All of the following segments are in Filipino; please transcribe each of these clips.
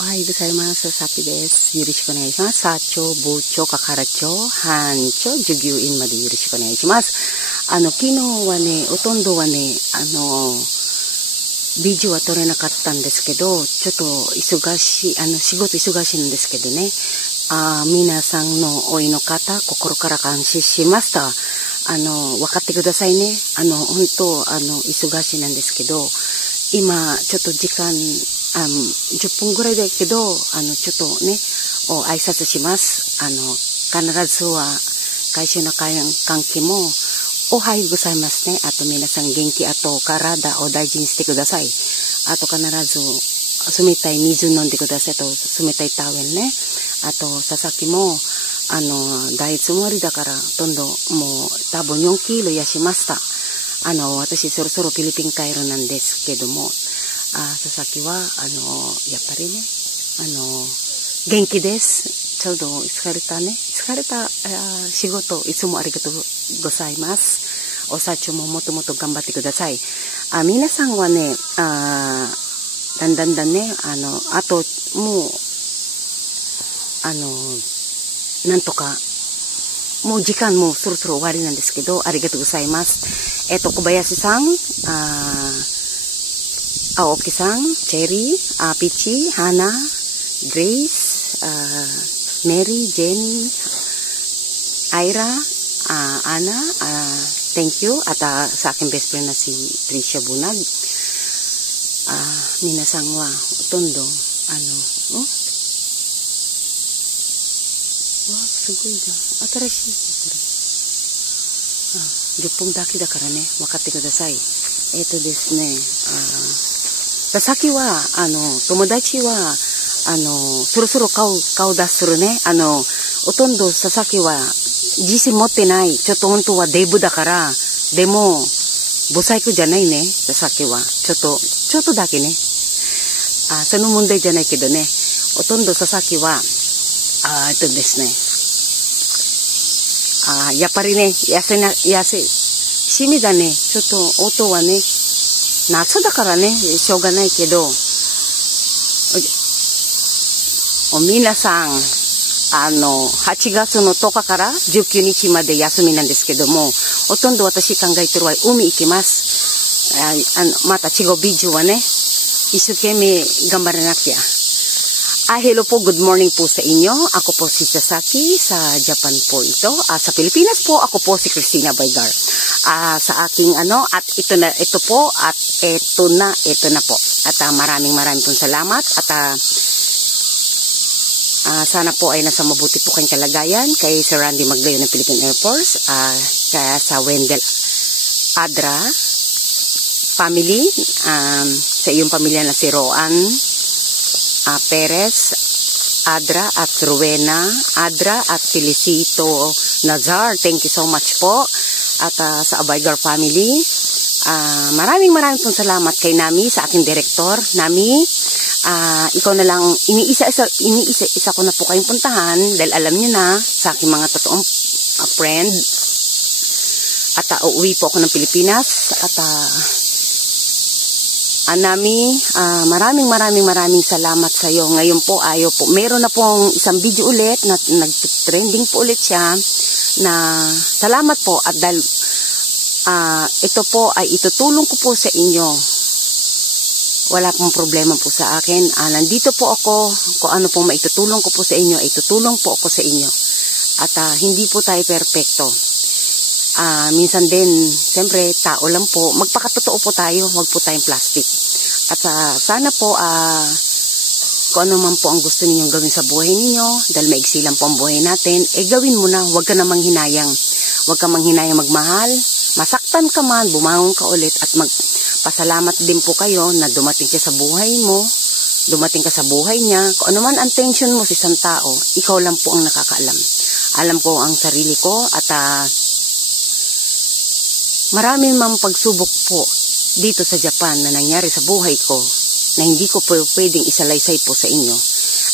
おはようございます。さきです。よろしくお願いします。社長、部長、係長、班長、従業員までよろしくお願いします。昨日はね、ほとんどはね、ビデオは撮れなかったんですけど、ちょっと忙しい、仕事忙しいんですけどね、皆さんのおいの方、心から感謝しました。分かってくださいね。本当、忙しいなんですけど、今、ちょっと時間、10分ぐらいだけど、ちょっとね、挨拶します。必ずは、会社の関係も、おはようございますね。あと皆さん元気、あと体を大事にしてください。あと必ず、冷たい水飲んでください。と、冷たいタオルね。あと、佐々木も、大つもりだから、どんどんもう、多分4キロ痩せました。私そろそろフィリピン帰るなんですけども、佐々木は、やっぱりね、元気です。ちょうど疲れたね。疲れた仕事、いつもありがとうございます。お社長ももっともっと頑張ってください。皆さんはね、だんだんね、あと、もう、なんとか、もう時間もそろそろ終わりなんですけど、ありがとうございます。小林さん、青木さん、チェリー、ピチ、ハナ、グレイス、メリー、ジェニー、アイラ、アナ, thank you. At sa aking best friend na si Tricia Bunag. 皆さんはほとんど、すごいじゃん。新しいこれ。10本だけだからね、分かってください。ですね、さっきは、友達は、そろそろ顔出するね。ほとんど佐々木は自信持ってない。ちょっと本当はデブだから、でも、ブサイクじゃないね、佐々木は。ちょっとだけね。その問題じゃないけどね。ほとんど佐々木は、ですね。やっぱりね、趣味だね。ちょっと音はね、夏だからね、しょうがないけど、皆さん、8月の10日から19日まで休みなんですけども、ほとんど私考えてるは海行きます。また違うビデオはね、一生懸命頑張らなきゃ。Hello po, good morning po sa inyo. Ako po si Sasaki, sa Japan po ito. Sa Pilipinas po, ako po si Christina Baygar. Sa aking at ito po, at ito na po. At maraming pong salamat. At sana po ay nasa mabuti po kayong kalagayan kay Sir Randy Maglayo ng Philippine Air Force, kaya sa Wendell Adra family, sa iyong pamilya na si Roan Perez Adra at Rowena Adra at Felicito Nazar, thank you so much po. At sa Abaygar family, maraming pong salamat kay Nami, sa aking direktor. Nami, ikaw na lang, iniisa ko na po kayong puntahan dahil alam niyo na sa aking mga totoong friend. At uuwi po ako ng Pilipinas. At Nami, maraming salamat sa iyo. Ngayon po, meron na pong isang video ulit na nag-trending po ulit siya, na salamat po. At dahil ito po ay itutulong ko po sa inyo. Wala pong problema po sa akin. Nandito po ako, kung ano pong maitutulong ko po sa inyo, ay tutulong po ako sa inyo. At hindi po tayo perpekto. Minsan din, siyempre, tao lang po. Magpakatotoo po tayo, huwag po tayong plastic. At sana po, kung ano man po ang gusto ninyong gawin sa buhay ninyo, dahil maigsi lang po ang buhay natin, gawin mo na, huwag ka namang hinayang. Huwag ka manghinayang magmahal. Masaktan ka man, bumangon ka ulit at magpasalamat din po kayo na dumating siya sa buhay mo, dumating ka sa buhay niya. Kung ano man ang tension mo sa isang tao, ikaw lang po ang nakakaalam. Alam ko ang sarili ko at marami mang pagsubok po dito sa Japan na nangyari sa buhay ko na hindi ko po pwedeng isalaysay po sa inyo,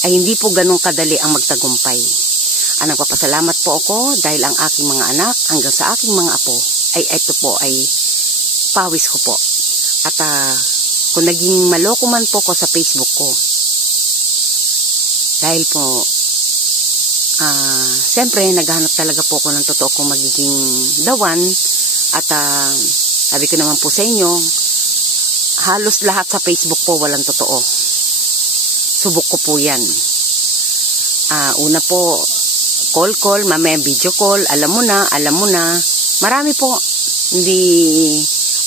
ay hindi po ganun kadali ang magtagumpay. Nagpapasalamat po ako dahil ang aking mga anak hanggang sa aking mga apo ay ito po ay pawis ko po. At kung naging maloko man po ko sa Facebook ko, Dahil po, siyempre, naghahanap talaga po ako ng totoo kong magiging dawan. At sabi ko naman po sa inyo, halos lahat sa Facebook po walang totoo. Subok ko po yan. Una po, call, mamaya video call, alam mo na. Marami po, hindi,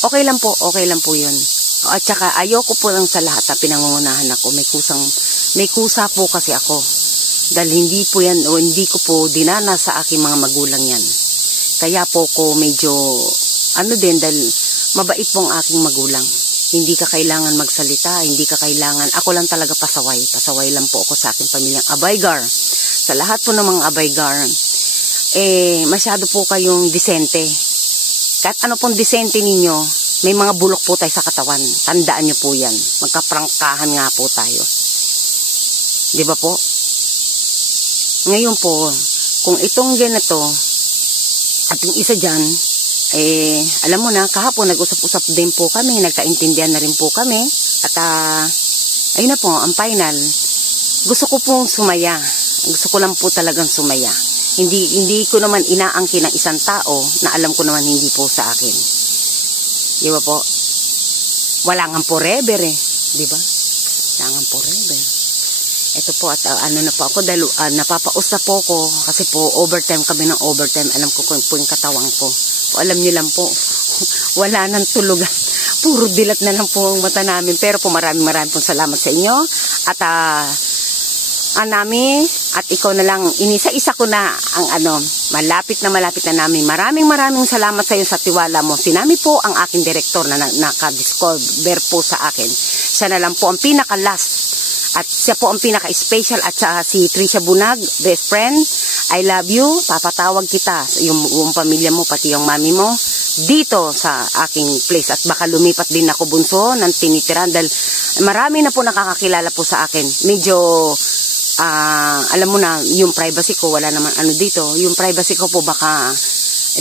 okay lang po yun. At saka ayoko po lang sa lahat na pinangungunahan ako. May kusa po kasi ako. Dahil hindi po yan, o hindi ko po dinana sa aking mga magulang yan. Kaya po ko medyo, dahil mabait po ang aking magulang. Hindi ka kailangan magsalita, hindi ka kailangan, ako lang talaga pasaway. Pasaway lang po ako sa aking pamilyang Abaygar. Sa lahat po ng mga Abaygar, masyado po kayong disente. Kahit ano pong disente ninyo, may mga bulok po tayo sa katawan. Tandaan nyo po yan. Magkaprangkahan nga po tayo. Di ba po? Ngayon po, kung itong ganito, at yung isa dyan, alam mo na, kahapon nag-usap-usap din po kami, nagkaintindihan na rin po kami. At ayun na po, ang final, gusto ko pong sumaya. Gusto ko lang po talagang sumaya. Hindi ko naman inaangkin ng isang tao na alam ko naman hindi po sa akin. Di ba po? Wala nga forever di ba? Wala nga forever. Ito po at na po ako dahil napapausap po ako kasi po overtime kami ng overtime. Alam ko po yung katawan ko. Alam niyo lang po, wala nang tulugan. Puro dilat na lang po ang mata namin. Pero po maraming pong salamat sa inyo. At Anami, at ikaw na lang, inisa-isa ko na ang malapit na namin. Maraming salamat sa iyo sa tiwala mo. Sinami po ang aking direktor na naka-discover po sa akin. Siya na lang po ang pinaka-last. At siya po ang pinaka-special at si Trisha Bunag, best friend. I love you. Papatawag kita, yung pamilya mo, pati yung mami mo, dito sa aking place. At baka lumipat din ako bunso ng tinitiran dahil marami na po nakakakilala po sa akin. Medyo alam mo na, yung privacy ko, wala naman dito. Yung privacy ko po baka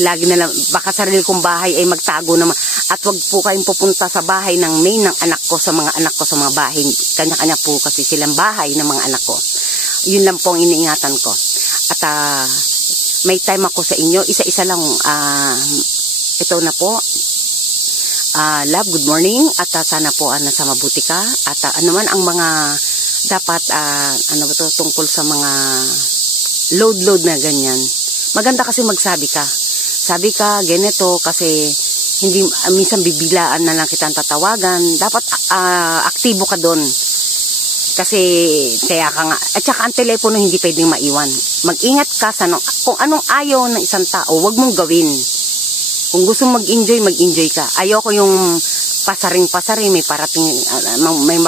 lagi na lang, baka sarili kong bahay ay magtago naman. At wag po kayong pupunta sa bahay ng main ng anak ko, sa mga anak ko, sa mga bahay. Kanya-kanya po kasi silang bahay ng mga anak ko. Yun lang po ang iniingatan ko. At may time ako sa inyo, isa-isa lang, ito na po. Love, good morning. At sana po nasa mabuti ka. At anuman ang mga dapat tungkol sa mga load na ganyan. Maganda kasi magsabi ka. Sabi ka, ganito, kasi hindi, minsan bibilaan na lang kitang tatawagan. Dapat aktibo ka doon. Kasi, kaya ka nga. At saka ang telepono hindi pwedeng maiwan. Mag-ingat ka sa kung anong ayaw ng isang tao, wag mong gawin. Kung gusto mag-enjoy ka. Ayoko yung pasaring-pasaring, may parating, may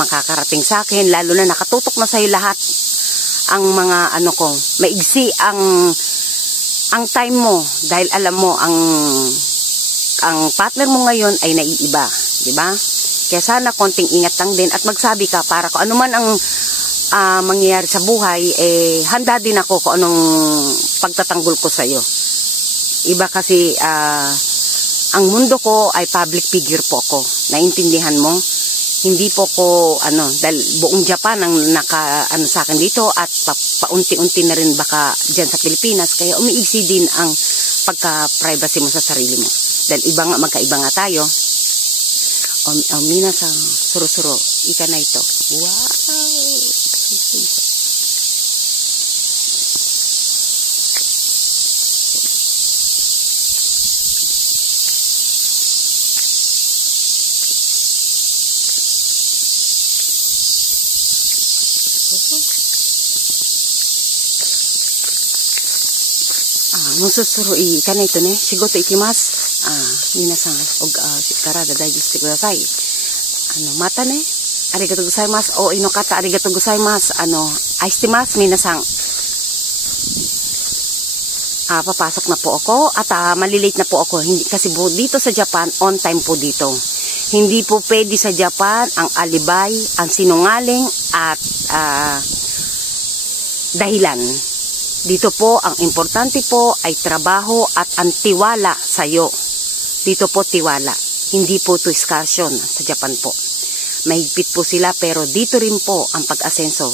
makakarating sa akin, lalo na nakatutok na sa'yo lahat ang mga ko, maigsi ang time mo, dahil alam mo, ang partner mo ngayon ay naiiba, di ba? Kaya sana konting ingat lang din at magsabi ka para kung ano man ang mangyayari sa buhay, handa din ako kung anong pagtatanggol ko sa'yo. Iba kasi, ang mundo ko ay public figure po ako. Naintindihan mo? Hindi po ko, dahil buong Japan ang sa akin dito at paunti-unti na rin baka dyan sa Pilipinas. Kaya umiiksi din ang pagka-privacy mo sa sarili mo. Dahil magkaiba nga tayo. Mina sa suro-suro, ika na ito. Wow! Mususuro ika na ito ne. Shigoto ikimasu. Minasan, karada daijishite kudasai. Mata ne. Arigatou gozaimasu. O inokata, arigatou gozaimasu. Aishitemasu, minasan. Papasok na po ako at malilate na po ako. Kasi dito sa Japan, on time po dito. Hindi po pwede sa Japan ang alibay, ang sinungaling at dahilan. Dito po, ang importante po ay trabaho at ang tiwala sa'yo. Dito po tiwala. Hindi po to discussion sa Japan po. Mahigpit po sila pero dito rin po ang pag-asenso.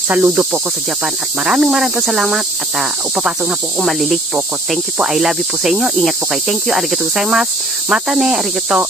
saludo po ako sa Japan at maraming po salamat at upapasok na po ako, malilig po ako. Thank you po, I love you po sa inyo, ingat po kayo, thank you, arigato gozaimasu, mata ne, arigato.